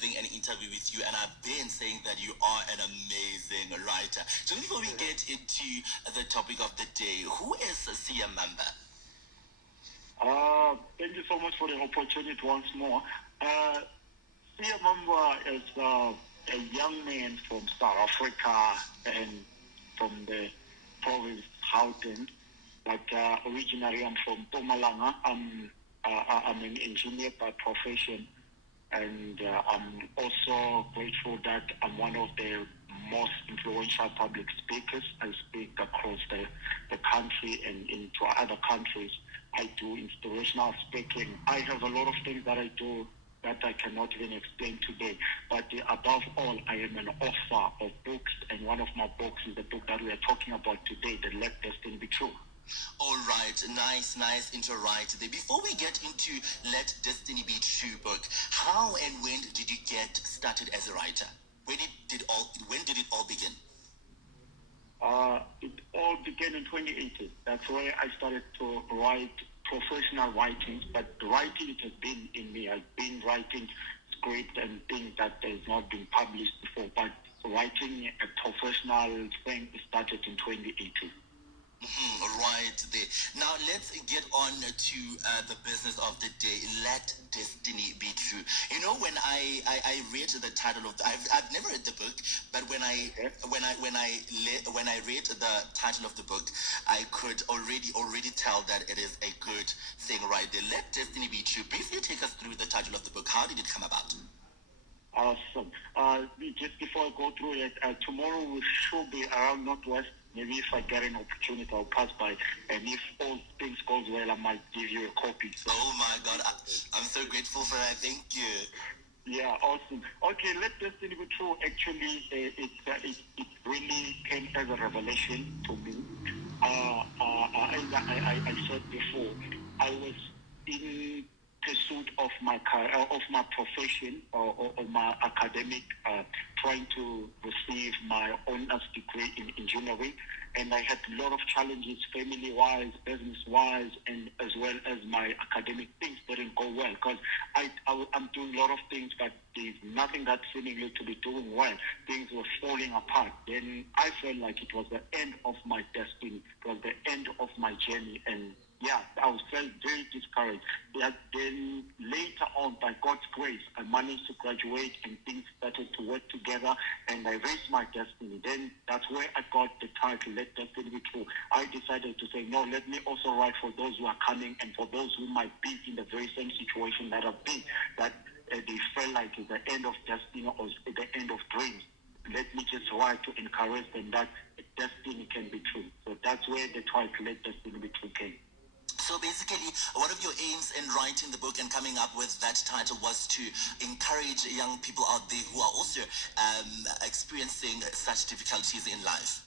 having an interview with you, and I've been saying that you are an amazing writer. So before we get into the topic of the day, who is Sia Mamba? Thank you so much for the opportunity once more. Sia Mamba is a young man from South Africa and from the province Gauteng. But originally, I'm from Mpumalanga. I'm an engineer by profession, and I'm also grateful that I'm one of the most influential public speakers. I speak across the country and into other countries. I do inspirational speaking. I have a lot of things that I do that I cannot even explain today. But above all, I am an author of books, and one of my books is the book that we are talking about today, The Let Destiny Be True. All right, nice intro right there. Before we get into Let Destiny Be True book, how and when did you get started as a writer? When did it all begin? It all began in 2018. That's where I started to write professional writings, but writing it has been in me. I've been writing scripts and things that has not been published before, but writing a professional thing started in 2018. Right there. Now let's get on to the business of the day. Let destiny be true. You know, when I read the title of I've never read the book, but when I read the title of the book, I could already tell that it is a good thing right there. Let destiny be true. Briefly take us through the title of the book. How did it come about? Awesome. Just before I go through it, tomorrow we should be around Northwest. Maybe if I get an opportunity, I'll pass by. And if all things goes well, I might give you a copy. So, oh my God, I'm so grateful for that. Thank you. Yeah, awesome. Okay, Let Destiny Be True. Actually, it really came as a revelation to me. As I said before, I was in pursuit of my profession or my academic, trying to receive my honors degree in engineering, and I had a lot of challenges, family-wise, business-wise, and as well as my academic things didn't go well because I'm doing a lot of things, but there's nothing that's seemingly to be doing well. Things were falling apart. Then I felt like it was the end of my destiny. It was the end of my journey, and yeah, I was felt very discouraged. But then later on, by God's grace, I managed to graduate and things started to work together and I raised my destiny. Then that's where I got the title, Let Destiny Be True. I decided to say, no, let me also write for those who are coming and for those who might be in the very same situation that I've been, that they felt like it's the end of destiny or the end of dreams. Let me just write to encourage them that destiny can be true. So that's where the title, Let Destiny Be True, came. So basically, one of your aims in writing the book and coming up with that title was to encourage young people out there who are also experiencing such difficulties in life.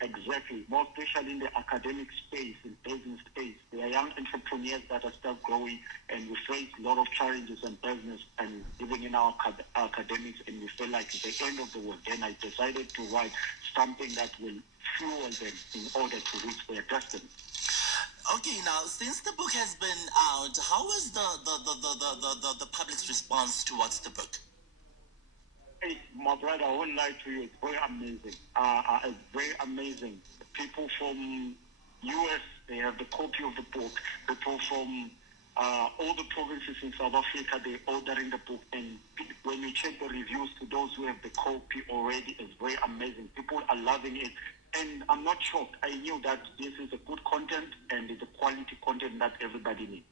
Exactly, more especially in the academic space, in business space. There are young entrepreneurs that are still growing and we face a lot of challenges in business and even in our academics, and we feel like it's the end of the world. Then I decided to write something that will fuel them in order to reach their destiny. Okay, now since the book has been out, how was the public's response towards the book? Hey, my brother, I won't lie to you. It's very amazing. It's very amazing. People from US, they have the copy of the book. People from all the provinces in South Africa, they're ordering the book. And when you check the reviews to those who have the copy already, it's very amazing. People are loving it. And I'm not shocked. I knew that this is a good content and it's a quality content that everybody needs.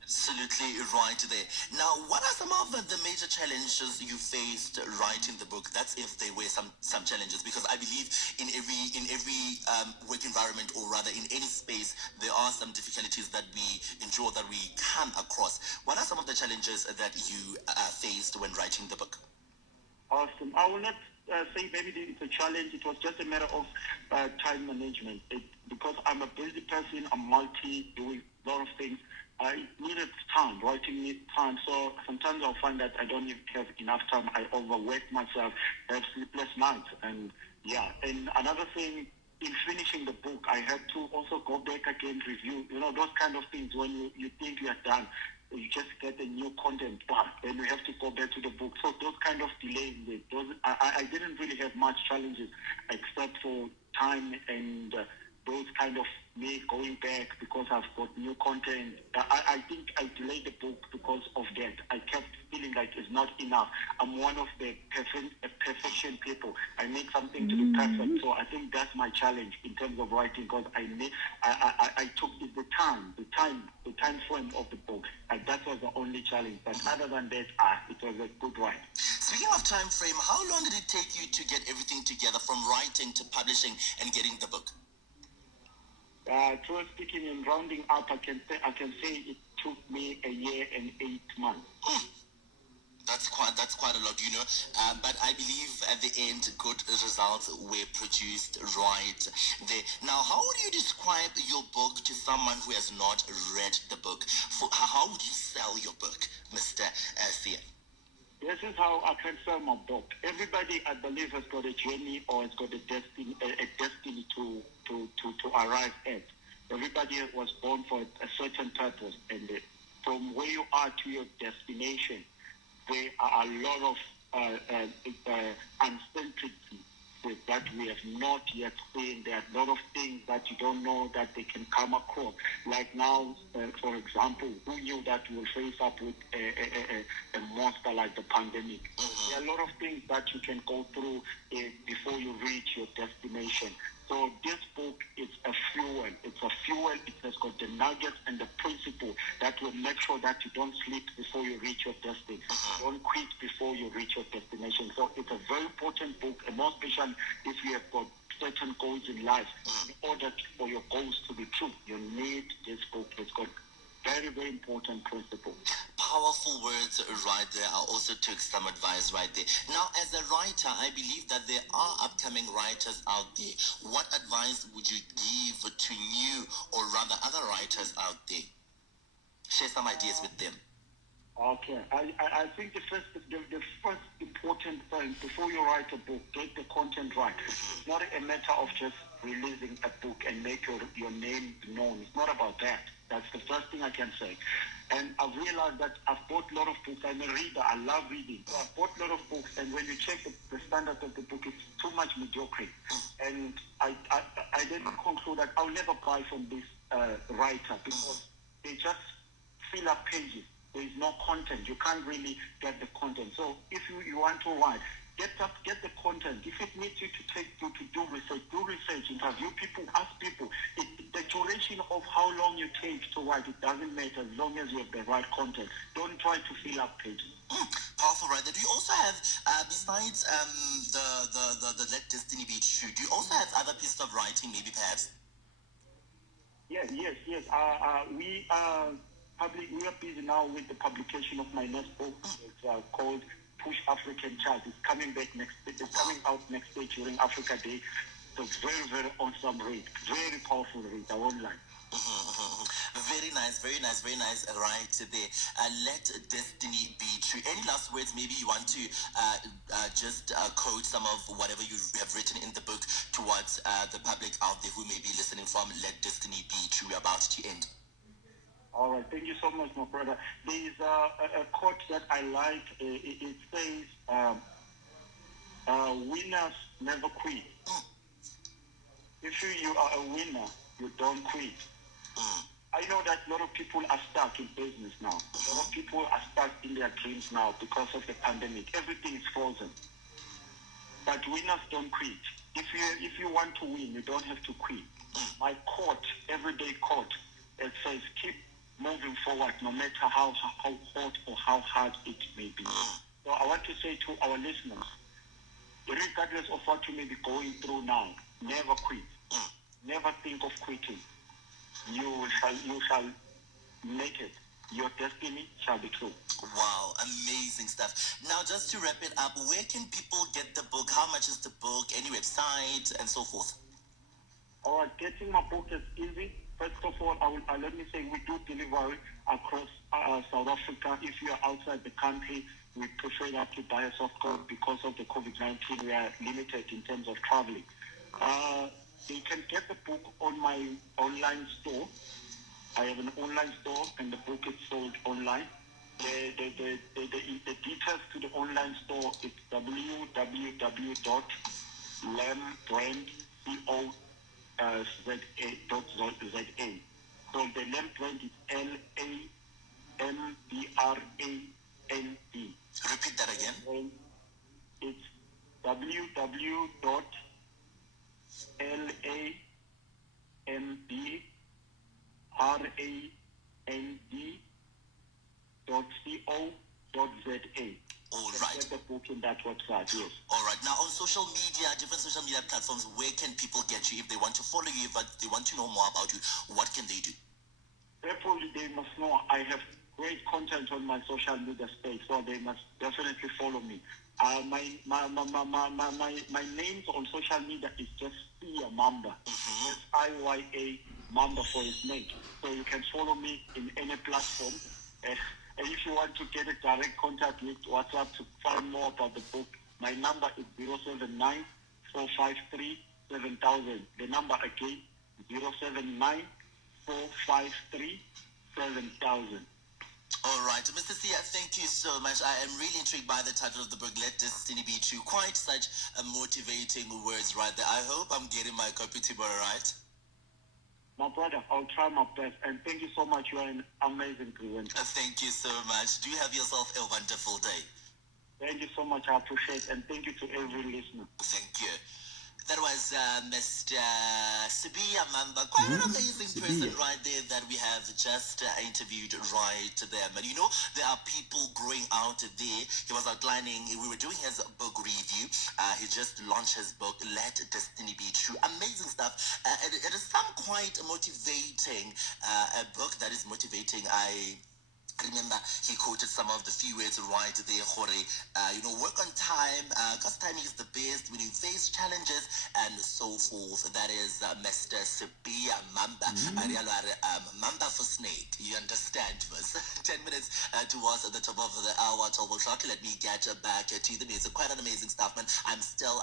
Absolutely right there. Now, what are some of the major challenges you faced writing the book? That's if there were some challenges, because I believe in every work environment, or rather in any space, there are some difficulties that we endure, that we come across. What are some of the challenges that you faced when writing the book? Awesome. I will not say maybe it's a challenge. It was just a matter of time management. Because I'm a busy person, I'm doing a lot of things. I needed time, writing needs time. So sometimes I'll find that I don't even have enough time. I overwork myself, have sleepless nights. And yeah, and another thing, in finishing the book, I had to also go back again, review, those kind of things when you think you are done. you just get the new content back, then you have to go back to the book. So those kind of delays, I didn't really have much challenges except for time and those kind of me going back because I've got new content. I think I delayed the book because of that. I kept feeling like it's not enough. I'm one of the perfection people. I need something to be perfect. So I think that's my challenge in terms of writing because I took the time frame of the book. That was the only challenge. But other than that, it was a good ride. Speaking of time frame, how long did it take you to get everything together from writing to publishing and getting the book? Truly speaking, in rounding up, I can say it took me a year and 8 months. That's quite a lot, but I believe at the end, good results were produced right there. Now, how would you describe your book to someone who has not read the book? How would you sell your book, Mr. Thea? This is how I can sell my book. Everybody, I believe, has got a journey or has got a destiny to arrive at. Everybody was born for a certain purpose, and from where you are to your destination, there are a lot of uncertainty that we have not yet seen. There are a lot of things that you don't know that they can come across. Like now, for example, who knew that we'll face up with a monster like the pandemic? There are a lot of things that you can go through before you reach your destination. So this book is a fuel. It's a fuel. It has got the nuggets and the principle that will make sure that you don't sleep before you reach your destiny. Don't quit before you reach your destination. So it's a very important book, and more especially if you have got certain goals in life. In order for your goals to be true, you need this book. It's got very, very important principle. Powerful words right there. I also took some advice right there. Now, as a writer, I believe that there are upcoming writers out there. What advice would you give to new or rather other writers out there? Share some ideas with them. Okay, I think the first important thing before you write a book, get the content right. It's not a matter of just releasing a book and make your name known. It's not about that. That's the first thing I can say. And I've realized that I've bought a lot of books. I'm a reader. I love reading. So I've bought a lot of books, and when you check the standard of the book, it's too much mediocrity. And I then conclude that I'll never buy from this writer because they just fill up pages. There is no content. You can't really get the content. So if you want to write, get the content. If it needs you to do research, interview people, ask people. The duration of how long you take to write, it doesn't matter as long as you have the right content. Don't try to fill up pages. Powerful, right? Do you also have, besides the Let Destiny Be True, do you also have other pieces of writing, maybe perhaps? Yes. We are busy now with the publication of my next book. It's called Push African Child. It's coming out next day during Africa Day. It's a very, very awesome read. Very powerful read. I won't lie. Very nice right there. Let Destiny Be True. Any last words? Maybe you want to just quote some of whatever you have written in the book towards the public out there who may be listening from Let Destiny Be True. We're about to end. All right, thank you so much, my brother. There is a quote that I like. It says, winners never quit. If you are a winner, you don't quit. I know that a lot of people are stuck in business now. A lot of people are stuck in their dreams now because of the pandemic. Everything is frozen. But winners don't quit. If you want to win, you don't have to quit. My quote, everyday quote, it says, keep moving forward no matter how hot or how hard it may be. So I want to say to our listeners, regardless of what you may be going through now, never quit. Never think of quitting. You shall make it. Your destiny shall be true. Wow, amazing stuff. Now, just to wrap it up, where can people get the book? How much is the book? Any website and so forth? All right, getting my book is easy. First of all, let me say we do deliver across South Africa. If you are outside the country, we prefer not to buy a soft copy because of the COVID-19. We are limited in terms of traveling. You can get the book on my online store. I have an online store, and the book is sold online. The details to the online store is www.lambrand.co.za. So the Lamb brand is LAMBRAND. Repeat that again. And it's www.lambrand.co.za. All right. Get the book in that website, yes. All right. Now, on social media, different social media platforms, where can people get you if they want to follow you, if they want to know more about you? What can they do? Therefore, they must know I have great content on my social media space, so they must definitely follow me. My names on social media is just Sia Mamba. IYA Mamba for his name. So you can follow me in any platform. And if you want to get a direct contact with WhatsApp to find more about the book, my number is 079 453 7000. The number again, 079 453 7000. All right, Mr. Sia, thank you so much. I am really intrigued by the title of the book, Let Destiny Be True. Quite such a motivating words right there. I hope I'm getting my copy tomorrow, right? My brother, I'll try my best. And thank you so much. You are an amazing presenter. Thank you so much. Do have yourself a wonderful day. Thank you so much. I appreciate it. And thank you to every listener. Thank you. That was Mr. Sibiya Mamba, quite an amazing person right there that we have just interviewed right there. But you know, there are people growing out there. He was outlining, we were doing his book review. He just launched his book, Let Destiny Be True. Amazing stuff. It is some quite motivating, a book that is motivating. I remember he quoted some of the few words right there, Jorge. Work on time, because time is the best when you face challenges and so forth. That is Mr. Sibiya Mamba. Mamba for snake. You understand, Miss? 10 minutes towards the top of the hour, 12 o'clock. Let me get back to the music. Quite an amazing stuff, man. I'm still